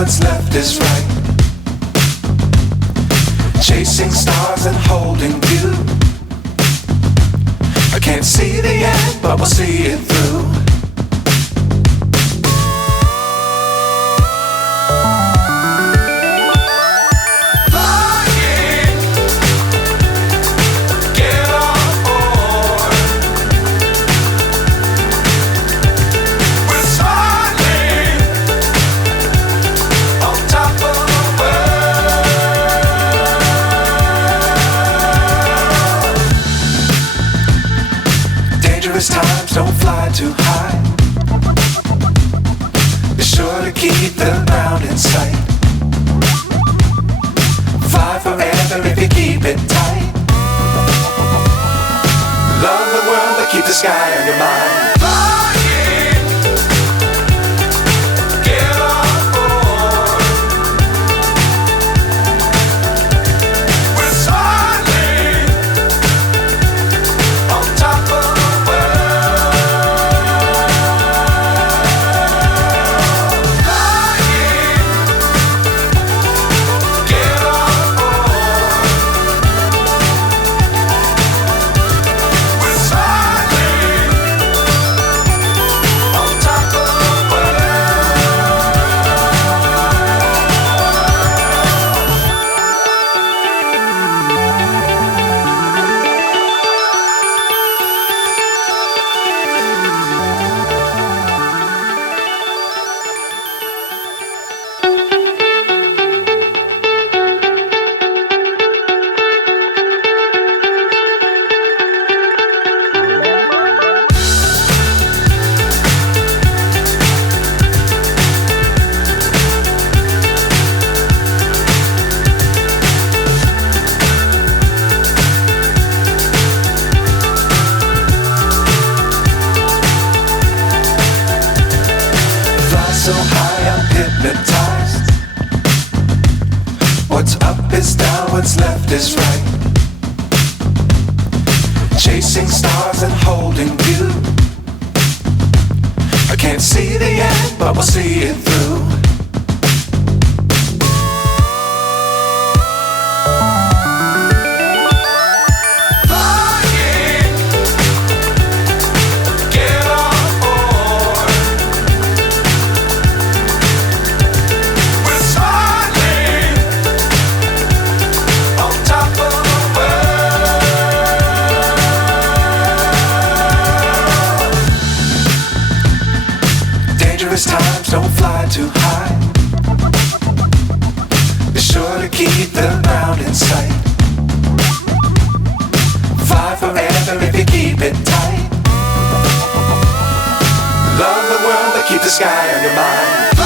what's left is right. Chasing stars and holding you. I can't see the end, but we'll see it through. Times don't fly too high. Be sure to keep the ground in sight. Fly forever if you keep it tight. Love the world but keep the sky on your mind. So high I'm hypnotized. What's up is down, what's left is right. Chasing stars and holding you. I can't see the end, but we'll see it through. Times don't fly too high. Be sure to keep the ground in sight. Fly forever if you keep it tight. Love the world but keep the sky on your mind.